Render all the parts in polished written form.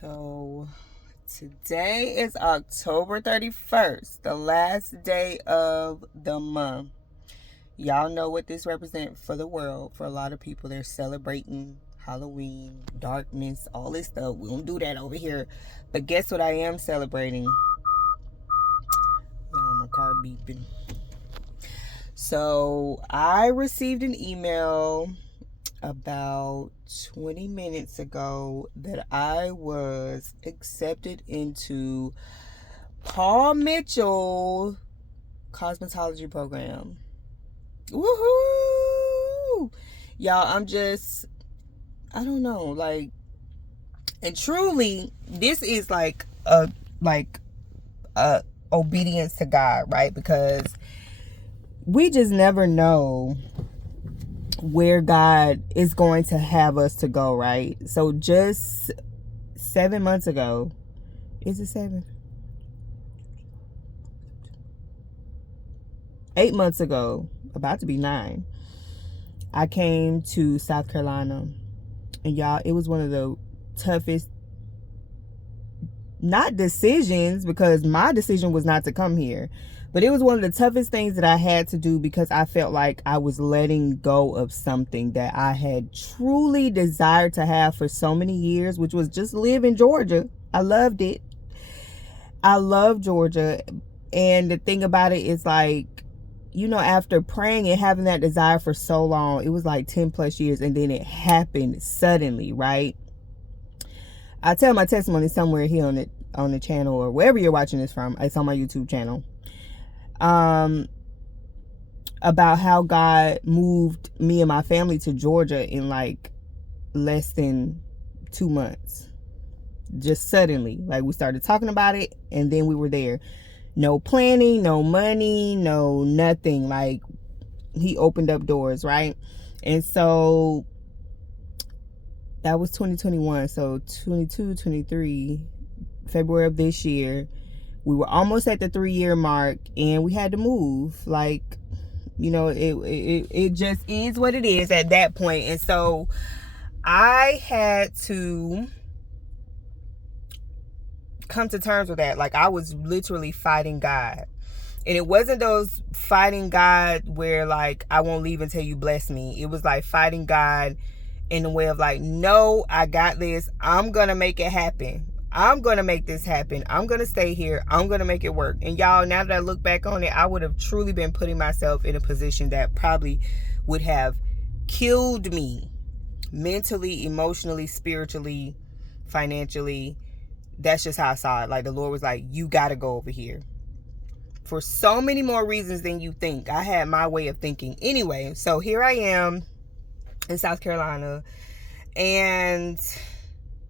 So today is October 31st, the last day of the month. Y'all know what this represents for the world. For a lot of people, they're celebrating Halloween, darkness, all this stuff. We don't do that over here. But guess what I am celebrating? Y'all, my car beeping. So I received an email about 20 minutes ago that I was accepted into Paul Mitchell cosmetology program. Woohoo! Y'all, I don't know, and truly, this is like a obedience to God, right? Because we just never know where God is going to have us to go, right? So just 7 months ago, is it 7? 8 months ago, about to be 9, I came to South Carolina. And y'all, it was one of the toughest, not decisions, because my decision was not to come here, but it was one of the toughest things that I had to do, because I felt like I was letting go of something that I had truly desired to have for so many years, which was just live in Georgia. I loved it. I love Georgia. And the thing about it is, like, after praying and having that desire for so long, it was like 10 plus years, and then it happened suddenly, right? I tell my testimony somewhere here on the channel, or wherever you're watching this from. It's on my YouTube channel. About how God moved me and my family to Georgia in like less than 2 months. Just suddenly, like, we started talking about it, and then we were there. No planning, no money, no nothing. Like, he opened up doors, right? And so that was 2021. So 22, 23, February of this year, we were almost at the 3-year mark, and we had to move. Like, it just is what it is at that point. And so I had to come to terms with that. Like, I was literally fighting God. And it wasn't those fighting God where, like, I won't leave until you bless me. It was like fighting God in the way of, like, no, I got this. I'm going to make it happen. I'm going to make this happen. I'm going to stay here. I'm going to make it work. And y'all, now that I look back on it, I would have truly been putting myself in a position that probably would have killed me mentally, emotionally, spiritually, financially. That's just how I saw it. Like, the Lord was like, you got to go over here. For so many more reasons than you think. I had my way of thinking. Anyway, so here I am in South Carolina. And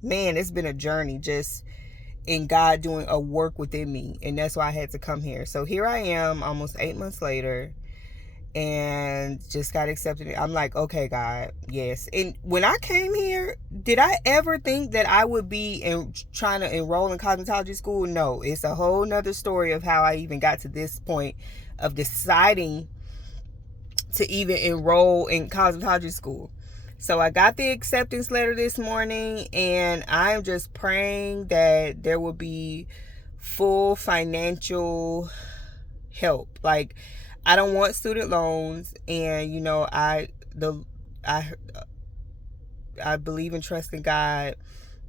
man, it's been a journey just in God doing a work within me. And that's why I had to come here. So here I am almost 8 months later, and just got accepted. I'm like, okay, God, yes. And when I came here, did I ever think that I would be trying to enroll in cosmetology school? No, it's a whole nother story of how I even got to this point of deciding to even enroll in cosmetology school. So I got the acceptance letter this morning, and I'm just praying that there will be full financial help. Like, I don't want student loans, and I believe and trust in God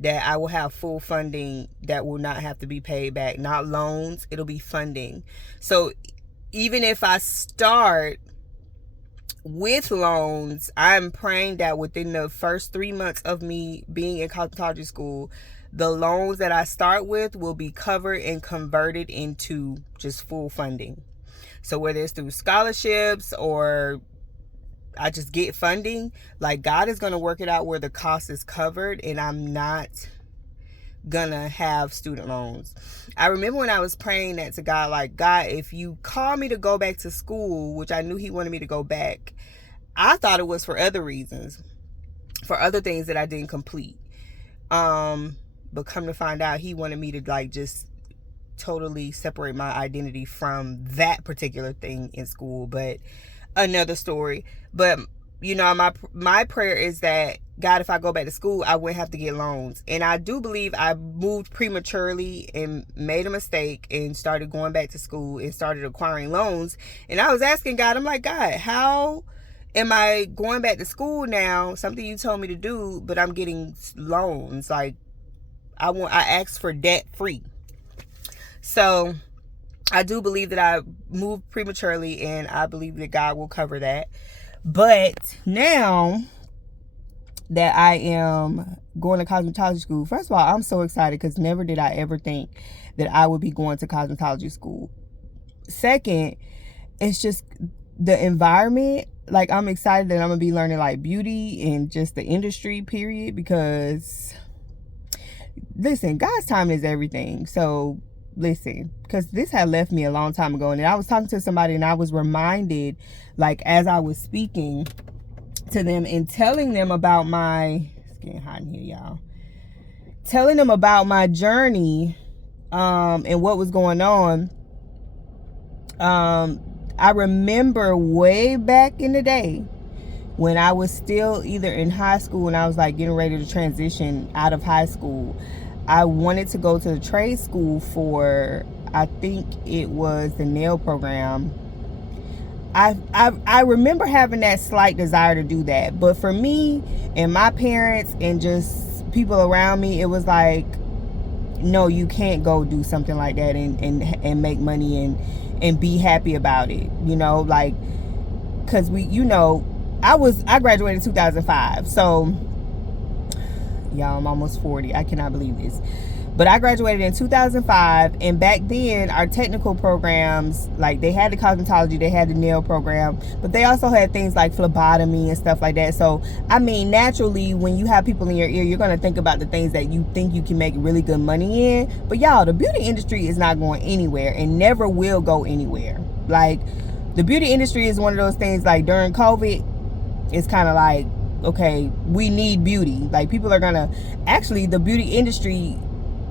that I will have full funding that will not have to be paid back. Not loans, it'll be funding. So even if I start with loans, I'm praying that within the first 3 months of me being in cosmetology school, the loans that I start with will be covered and converted into just full funding. So whether it's through scholarships or I just get funding, like, God is going to work it out where the cost is covered, and I'm not gonna have student loans. I remember when I was praying that to God, like, God, if you call me to go back to school, which I knew he wanted me to go back, I thought it was for other reasons, for other things that I didn't complete. But come to find out, he wanted me to, like, just totally separate my identity from that particular thing in school. But another story. But you know, my prayer is that, God, if I go back to school, I wouldn't have to get loans. And I do believe I moved prematurely and made a mistake and started going back to school and started acquiring loans. And I was asking God, I'm like, God, how am I going back to school now? Something you told me to do, but I'm getting loans. Like, I asked for debt free. So I do believe that I moved prematurely, and I believe that God will cover that. But now that I am going to cosmetology school, first of all, I'm so excited because never did I ever think that I would be going to cosmetology school. Second, it's just the environment. Like, I'm excited that I'm going to be learning like beauty and just the industry, period, because listen, God's time is everything. So listen, because this had left me a long time ago, and I was talking to somebody and I was reminded, like, as I was speaking to them and telling them about it's getting hot in here, y'all, telling them about my journey and what was going on. I remember way back in the day when I was still either in high school and I was like getting ready to transition out of high school. I wanted to go to the trade school for, I think it was the nail program. I remember having that slight desire to do that. But for me and my parents and just people around me, it was like, no, you can't go do something like that and make money and be happy about it. You know, like, because I graduated in 2005. So, y'all, I'm almost 40. I cannot believe this. But I graduated in 2005, and back then our technical programs, like, they had the cosmetology, they had the nail program, but they also had things like phlebotomy and stuff like that. So, I mean, naturally, when you have people in your ear, you're going to think about the things that you think you can make really good money in. But y'all, the beauty industry is not going anywhere and never will go anywhere. Like, the beauty industry is one of those things, like, during COVID, it's kind of like, okay, we need beauty. Like, people are going to, actually, the beauty industry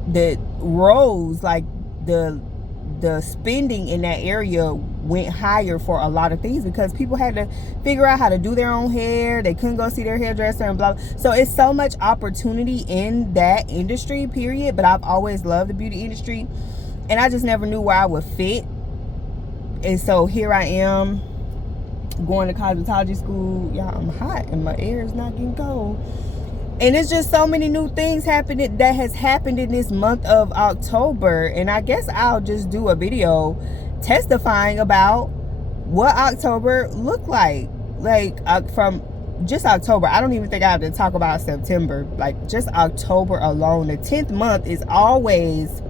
that rose, like the spending in that area went higher for a lot of things because people had to figure out how to do their own hair. They couldn't go see their hairdresser and blah. So it's so much opportunity in that industry, period. But I've always loved the beauty industry, and I just never knew where I would fit. And so here I am going to cosmetology school. Y'all, I'm hot and my air is not getting cold. And it's just so many new things happening that has happened in this month of October. And I guess I'll just do a video testifying about what October looked like. Like, from just October. I don't even think I have to talk about September. Like, just October alone. The 10th month is always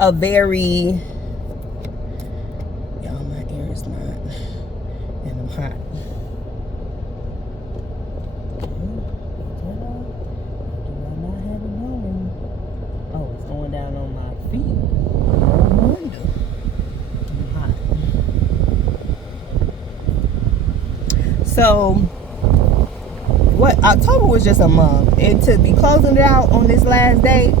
a very... Y'all, my air is not... And I'm hot. Down on my feet. No wonder. I'm hot. So, October was just a month. And to be closing it out on this last day,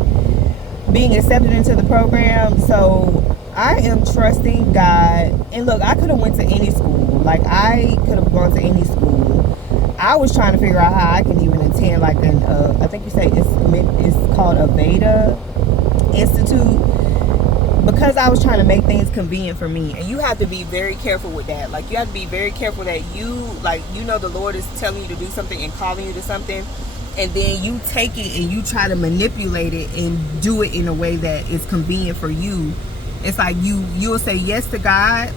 being accepted into the program, so I am trusting God. And look, I could have went to any school. Like, I could have gone to any school. I was trying to figure out how I can even attend, like, I think you say it's called Aveda Institute, because I was trying to make things convenient for me. And you have to be very careful with that. Like, you have to be very careful that the Lord is telling you to do something and calling you to something, and then you take it and you try to manipulate it and do it in a way that is convenient for you. It's like you'll say yes to God,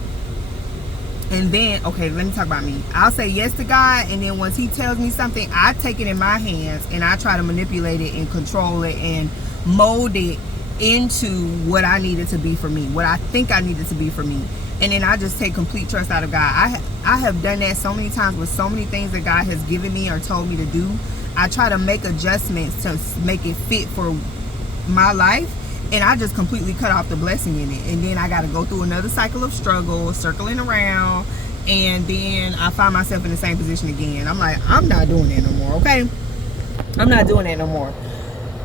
and then, okay, let me talk about me. I'll say yes to God, and then once he tells me something, I take it in my hands and I try to manipulate it and control it and mold it into what I needed to be for me, what I think I needed to be for me. And then I just take complete trust out of God. I have done that so many times with so many things that God has given me or told me to do. I try to make adjustments to make it fit for my life, and I just completely cut off the blessing in it. And then I got to go through another cycle of struggle, circling around, and then I find myself in the same position again. I'm like, I'm not doing that no more, okay? I'm not doing that no more.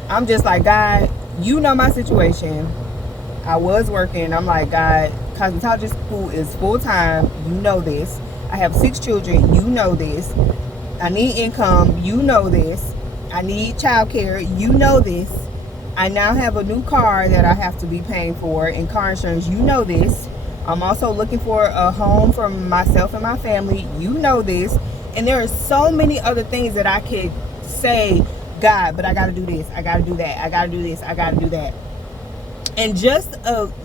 I'm just like, God, you know my situation. I was working. I'm like, God, cosmetology school is full time. You know this. I have 6 children. You know this. I need income. You know this. I need childcare. You know this. I now have a new car that I have to be paying for and car insurance. You know this. I'm also looking for a home for myself and my family. You know this. And there are so many other things that I could say, God, but I got to do this. I got to do that. I got to do this. I got to do that. And just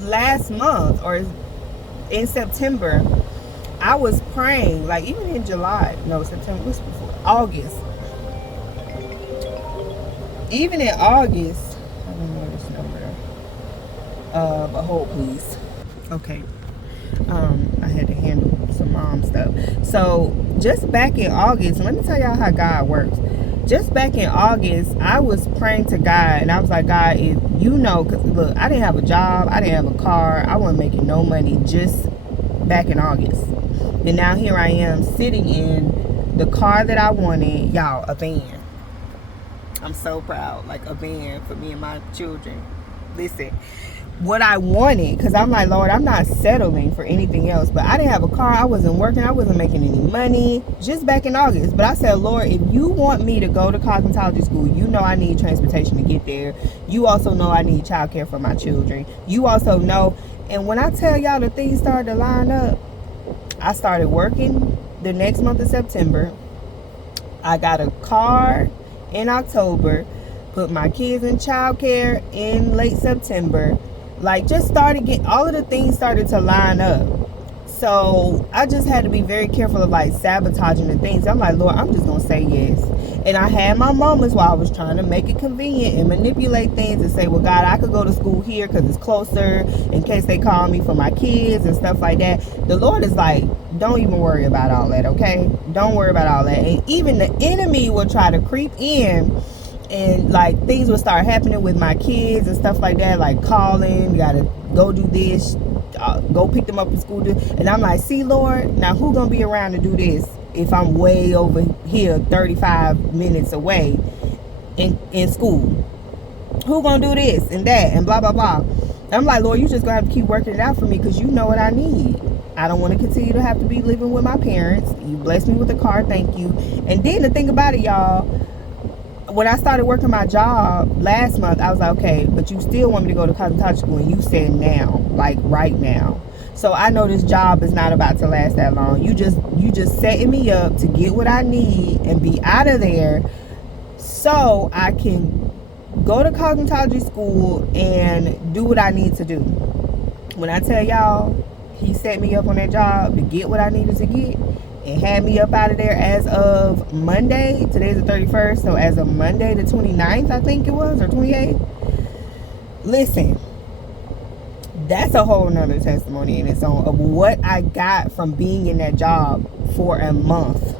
last month or in September, I was praying, like even in July, no, September, what's before? August. Even in August, I don't know this number. But hold please. Okay. I had to handle some mom stuff. So just back in August, let me tell y'all how God works. Just back in August, I was praying to God, and I was like, God, if you know, because look, I didn't have a job, I didn't have a car, I wasn't making no money just back in August. And now here I am sitting in the car that I wanted, y'all, a van. I'm so proud, like a van for me and my children. Listen, what I wanted, because I'm like, Lord, I'm not settling for anything else, but I didn't have a car, I wasn't working, I wasn't making any money just back in August. But I said, Lord, if you want me to go to cosmetology school, you know I need transportation to get there. You also know I need childcare for my children. You also know, and when I tell y'all the things started to line up, I started working the next month of September. I got a car in October, put my kids in childcare in late September. Like, just started getting, all of the things started to line up. So I just had to be very careful of like sabotaging the things. I'm like, Lord, I'm just gonna say yes. And I had my moments while I was trying to make it convenient and manipulate things and say, well, God, I could go to school here because it's closer in case they call me for my kids and stuff like that. The Lord is like, don't even worry about all that, okay? Don't worry about all that. And even the enemy will try to creep in, and like things will start happening with my kids and stuff like that, like calling, you gotta go do this, go pick them up from school. And I'm like, see, Lord, now who gonna be around to do this if I'm way over here 35 minutes away in school? Who gonna do this and that and blah blah blah? I'm like, Lord, you just gonna have to keep working it out for me, because you know what I need. I don't want to continue to have to be living with my parents. You blessed me with a car, thank you. And then the thing about it, y'all, when I started working my job last month, I was like, okay, but you still want me to go to cosmetology school, and you said now, like right now. So I know this job is not about to last that long. You just setting me up to get what I need and be out of there so I can go to cosmetology school and do what I need to do. When I tell y'all, he set me up on that job to get what I needed to get and had me up out of there as of Monday. Today's the 31st, so as of Monday the 29th, I think it was, or 28th. Listen, that's a whole nother testimony in its own of what I got from being in that job for a month.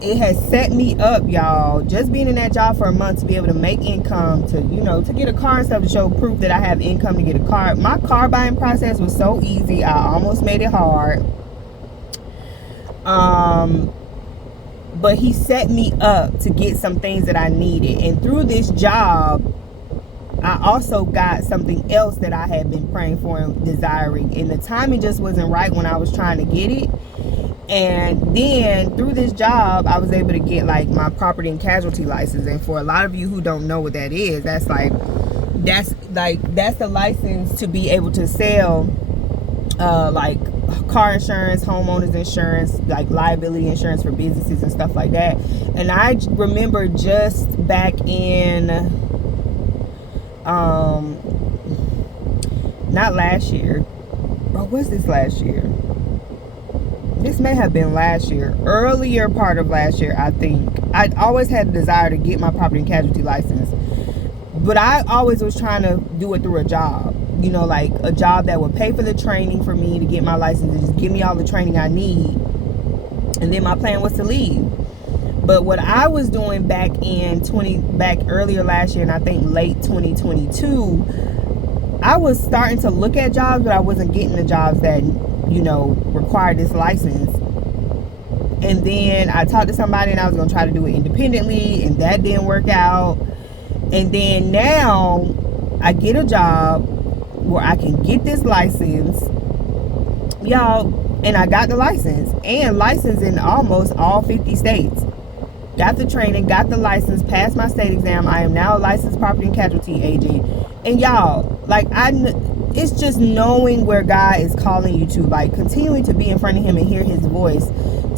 It has set me up, y'all, just being in that job for a month, to be able to make income, to, you know, to get a car and stuff, to show proof that I have income to get a car. My car buying process was so easy, I almost made it hard. But he set me up to get some things that I needed, and through this job I also got something else that I had been praying for and desiring, and the timing just wasn't right when I was trying to get it. And then through this job I was able to get like my property and casualty license. And for a lot of you who don't know what that is, that's the license to be able to sell like car insurance, homeowners insurance, like liability insurance for businesses and stuff like that. And I remember just back in not last year, or was this last year? This may have been last year, earlier part of last year, I think. I always had a desire to get my property and casualty license, but I always was trying to do it through a job, you know, like a job that would pay for the training for me to get my license and just give me all the training I need. And then my plan was to leave. But what I was doing back earlier last year, and I think late 2022, I was starting to look at jobs, but I wasn't getting the jobs that, you know, required this license. And then I talked to somebody and I was going to try to do it independently, and that didn't work out. And then now I get a job where I can get this license. Y'all, And I got the license, and licensed in almost all 50 states. Got the training, got the license, passed my state exam. I am now a licensed property and casualty agent. And y'all, like, it's just knowing where God is calling you to, like continuing to be in front of him and hear his voice,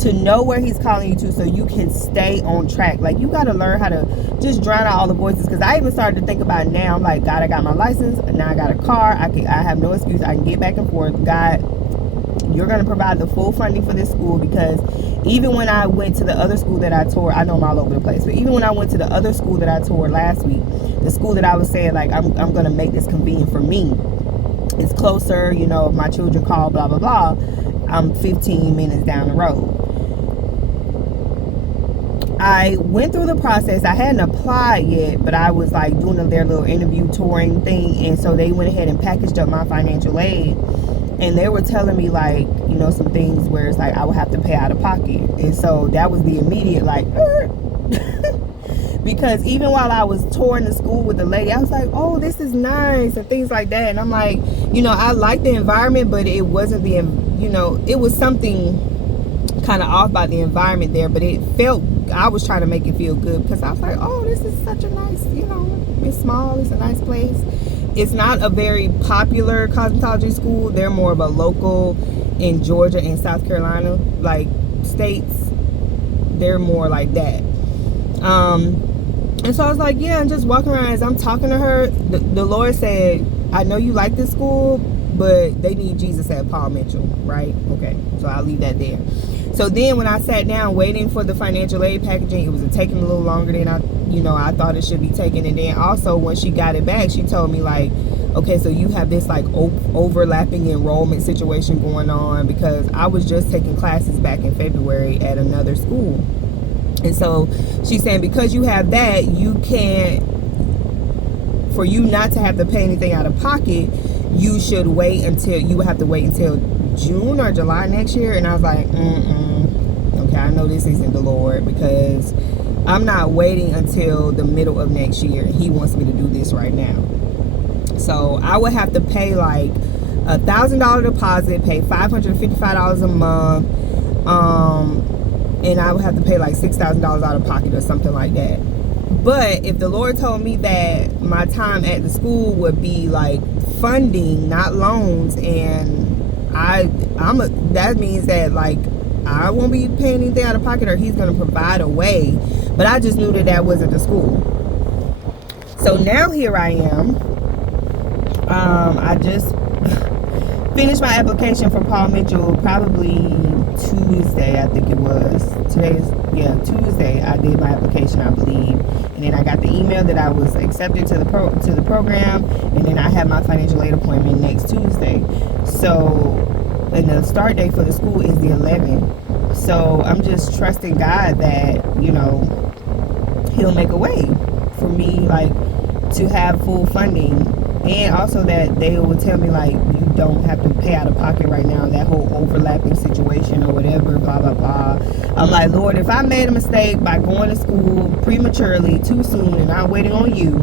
to know where he's calling you to so you can stay on track. Like, you got to learn how to just drown out all the voices, because I even started to think about it now. I'm like, God, I got my license, now I got a car, I have no excuse, I can get back and forth. God, you're going to provide the full funding for this school, because even when I went to the other school that I toured, I know I'm all over the place, but even when I went to the other school that I toured last week, the school that I was saying, like, I'm going to make this convenient for me, it's closer, you know, if my children call, blah, blah, blah, I'm 15 minutes down the road. I went through the process. I hadn't applied yet, but I was like doing their little interview touring thing, and so they went ahead and packaged up my financial aid, and they were telling me, like, you know, some things where it's like I would have to pay out of pocket. And so that was the immediate, like, because even while I was touring the school with the lady, I was like, oh, this is nice, and things like that. And I'm like, you know, I like the environment, but it wasn't the, you know, it was something kind of off by the environment there, but it felt, I was trying to make it feel good, because I was like, oh, this is such a nice, you know, it's small, it's a nice place. It's not a very popular cosmetology school. They're more of a local in Georgia and South Carolina, like, states. They're more like that. And so I was like, yeah, and just walking around as I'm talking to her, the Lord said, I know you like this school, but they need Jesus at Paul Mitchell, right? Okay, so I'll leave that there. So then when I sat down waiting for the financial aid packaging, it was taking a little longer than I thought it should be taking. And then also when she got it back, she told me, like, okay, so you have this like overlapping enrollment situation going on, because I was just taking classes back in February at another school. And so she's saying, because you have that, you can't, for you not to have to pay anything out of pocket, you should wait until, you would have to wait until June or July next year. And I was like, okay, I know this isn't the Lord, because I'm not waiting until the middle of next year. He wants me to do this right now. So I would have to pay like $1,000 deposit, pay $555 a month, and I would have to pay like $6,000 out of pocket or something like that. But if the Lord told me that my time at the school would be like funding, not loans, and that means that, like, I won't be paying anything out of pocket, or he's going to provide a way. But I just knew that wasn't the school. So now here I am. I just finished my application for Paul Mitchell probably Tuesday, I think it was. Tuesday I did my application, I believe. And then I got the email that I was accepted to the program, and then I have my financial aid appointment next Tuesday. So, and the start date for the school is the 11th. So I'm just trusting God that, you know, he'll make a way for me, like, to have full funding. And also that they will tell me, like, you don't have to pay out of pocket right now, that whole overlapping situation or whatever, blah, blah, blah. I'm like, Lord, if I made a mistake by going to school prematurely, too soon, and I'm waiting on you,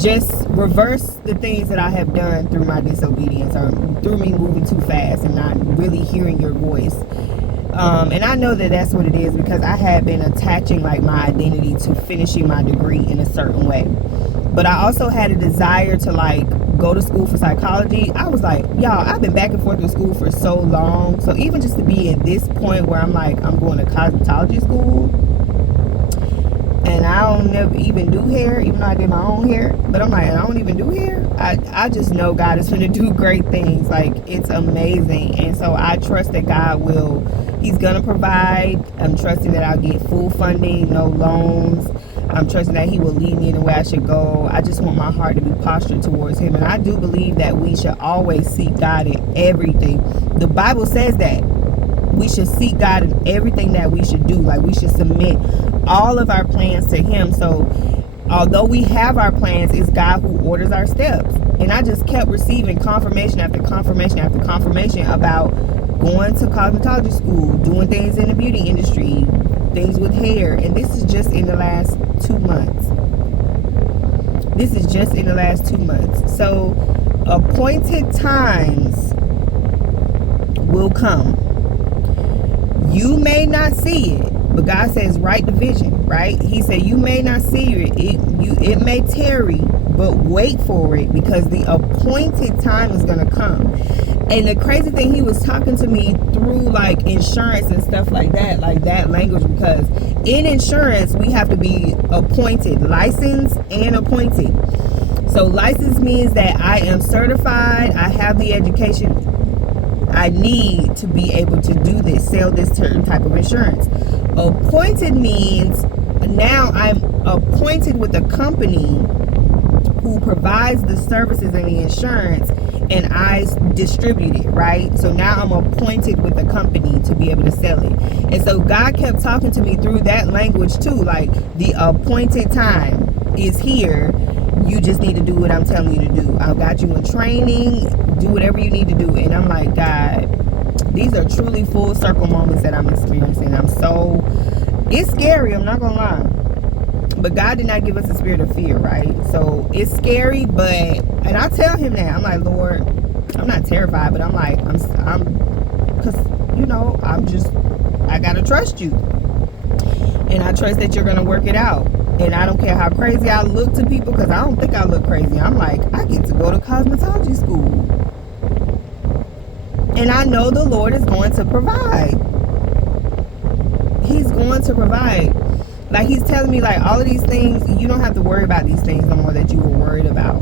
just reverse the things that I have done through my disobedience, or through me moving too fast and not really hearing your voice. And I know that that's what it is, because I had been attaching, like, my identity to finishing my degree in a certain way. But I also had a desire to, like, go to school for psychology. I was like, y'all, I've been back and forth to school for so long. So even just to be at this point where I'm like, I'm going to cosmetology school, and I don't never even do hair, even though I did my own hair. But I'm like, I don't even do hair. I just know God is going to do great things. Like, it's amazing. And so I trust that God will, he's going to provide. I'm trusting that I'll get full funding, no loans. I'm trusting that he will lead me in the way I should go. I just want my heart to be postured towards him. And I do believe that we should always seek God in everything. The Bible says that we should seek God in everything that we should do. Like, we should submit all of our plans to him. So although we have our plans, it's God who orders our steps. And I just kept receiving confirmation after confirmation after confirmation about going to cosmetology school, doing things in the beauty industry, things with hair. And this is just in the last 2 months. This is just in the last 2 months. So appointed times will come. You may not see it, but God says write the vision, right? He said you may not see it. It may tarry, but wait for it, because the appointed time is going to come. And the crazy thing, he was talking to me through like insurance and stuff like that language, because in insurance we have to be appointed, licensed and appointed. So license means that I am certified, I have the education I need to be able to do this, sell this certain type of insurance. Appointed means now I'm appointed with a company who provides the services and the insurance, and I distribute it, right? So now I'm appointed with a company to be able to sell it. And so God kept talking to me through that language too, like the appointed time is here. You just need to do what I'm telling you to do. I've got you in training. Do whatever you need to do. And I'm like, God, these are truly full circle moments that I'm experiencing. It's scary, I'm not gonna lie. But God did not give us a spirit of fear, right? So it's scary, and I tell him that. I'm like, Lord, I'm not terrified, but I'm like, because, I gotta trust you. And I trust that you're gonna work it out. And I don't care how crazy I look to people, because I don't think I look crazy. I'm like, I get to go to cosmetology school. And I know the Lord is going to provide. He's going to provide. Like, he's telling me, like, all of these things, you don't have to worry about these things no more that you were worried about.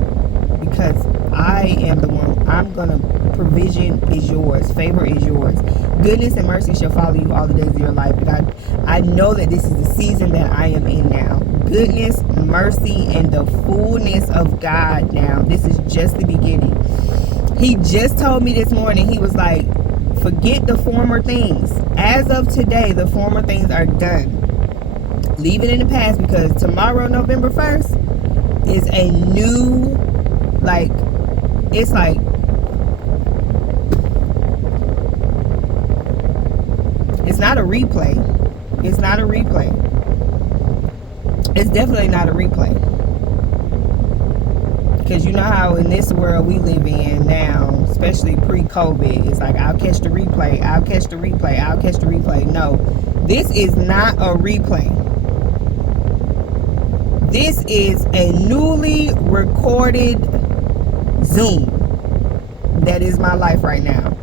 Because I am the one. Provision is yours. Favor is yours. Goodness and mercy shall follow you all the days of your life. But I know that this is the season that I am in now. Goodness, mercy, and the fullness of God now. This is just the beginning. He just told me this morning, he was like, forget the former things. As of today, the former things are done. Leave it in the past, because tomorrow, November 1st, is a new, it's not a replay. It's not a replay. It's definitely not a replay. Because you know how in this world we live in now, especially pre-COVID, it's like, I'll catch the replay, I'll catch the replay, I'll catch the replay. No, this is not a replay. This is a newly recorded Zoom. That is my life right now.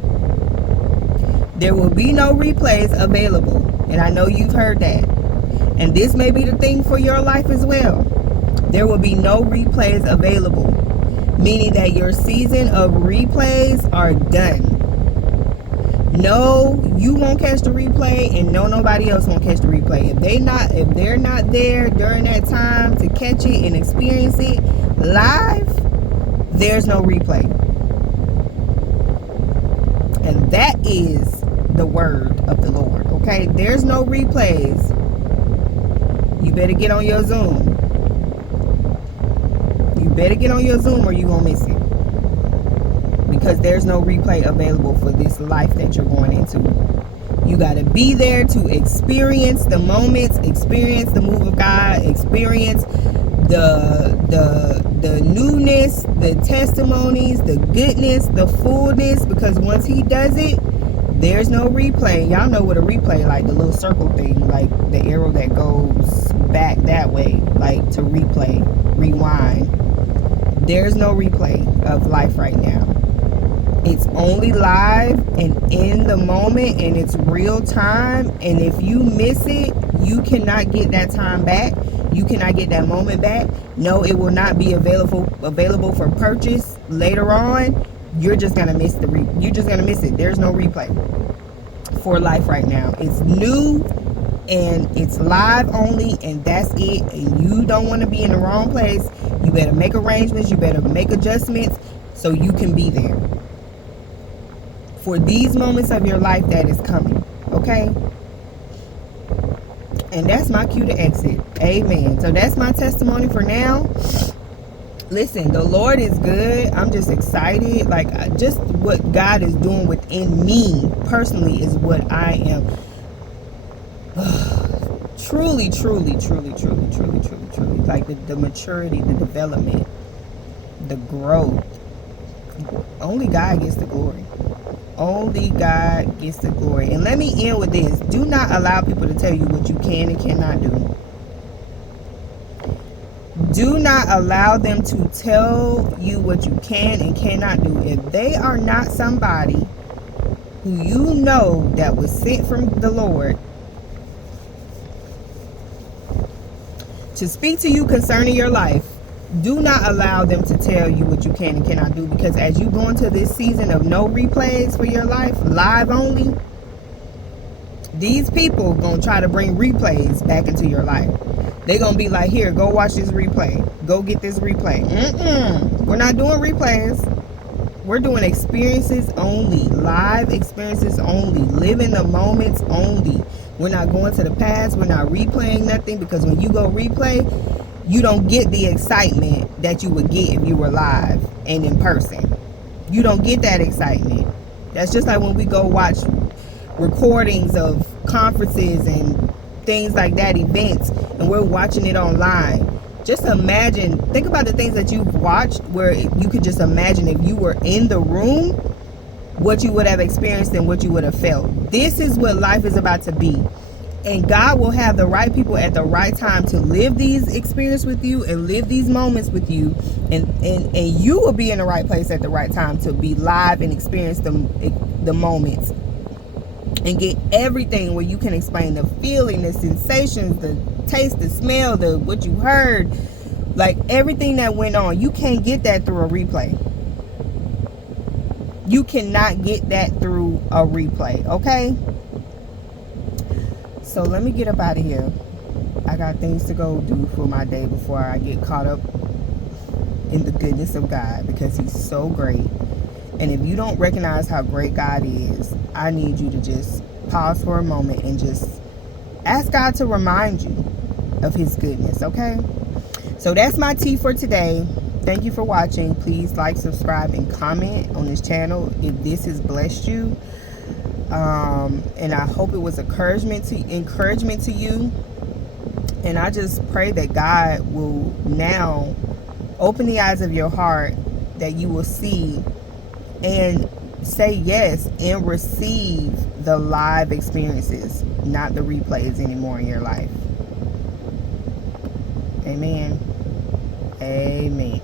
There will be no replays available. And I know you've heard that. And this may be the thing for your life as well. There will be no replays available. Meaning that your season of replays are done. No, you won't catch the replay, and no, nobody else won't catch the replay. If they're not there during that time to catch it and experience it live, there's no replay. And that is the word of the Lord. Okay, there's no replays. You better get on your Zoom. You better get on your Zoom, or you gonna miss it. Because there's no replay available for this life that you're going into. You got to be there to experience the moments, experience the move of God, experience the newness, the testimonies, the goodness, the fullness. Because once he does it, there's no replay. Y'all know what a replay, like the little circle thing, like the arrow that goes back that way, like to replay, rewind. There's no replay of life right now. It's only live and in the moment, and it's real time. And if you miss it, you cannot get that time back. You cannot get that moment back. No, it will not be available for purchase later on. You're just gonna miss you're just gonna miss it. There's no replay for life right now. It's new and it's live only, and that's it. And you don't want to be in the wrong place. You better make arrangements. You better make adjustments so you can be there for these moments of your life that is coming. Okay? And that's my cue to exit. Amen. So that's my testimony for now. Listen, the Lord is good. I'm just excited. Like, just what God is doing within me personally is what I am truly like the maturity, the development, the growth Only God gets the glory. Only God gets the glory. And let me end with this. Do not allow people to tell you what you can and cannot do. Do not allow them to tell you what you can and cannot do. If they are not somebody who you know that was sent from the Lord to speak to you concerning your life, do not allow them to tell you what you can and cannot do, because as you go into this season of no replays for your life, live only, these people gonna try to bring replays back into your life. They're gonna be like, here, go watch this replay, go get this replay. We're not doing replays. We're doing experiences only, live experiences only, living the moments only. We're not going to the past. We're not replaying nothing, because when you go replay, you don't get the excitement that you would get if you were live and in person. You don't get that excitement. That's just like when we go watch recordings of conferences and things like that, events, and we're watching it online. Just imagine, think about the things that you've watched where you could just imagine if you were in the room, what you would have experienced and what you would have felt. This is what life is about to be. And God will have the right people at the right time to live these experiences with you and live these moments with you. And you will be in the right place at the right time to be live and experience the moments. And get everything where you can explain the feeling, the sensations, the taste, the smell, the what you heard. Like everything that went on. You can't get that through a replay. You cannot get that through a replay. Okay? So let me get up out of here. I got things to go do for my day before I get caught up in the goodness of God, because He's so great. And if you don't recognize how great God is, I need you to just pause for a moment and just ask God to remind you of His goodness, okay? So that's my tea for today. Thank you for watching. Please like, subscribe, and comment on this channel if this has blessed you. And I hope it was encouragement to you. And I just pray that God will now open the eyes of your heart, that you will see and say yes and receive the live experiences, not the replays anymore in your life. Amen. Amen.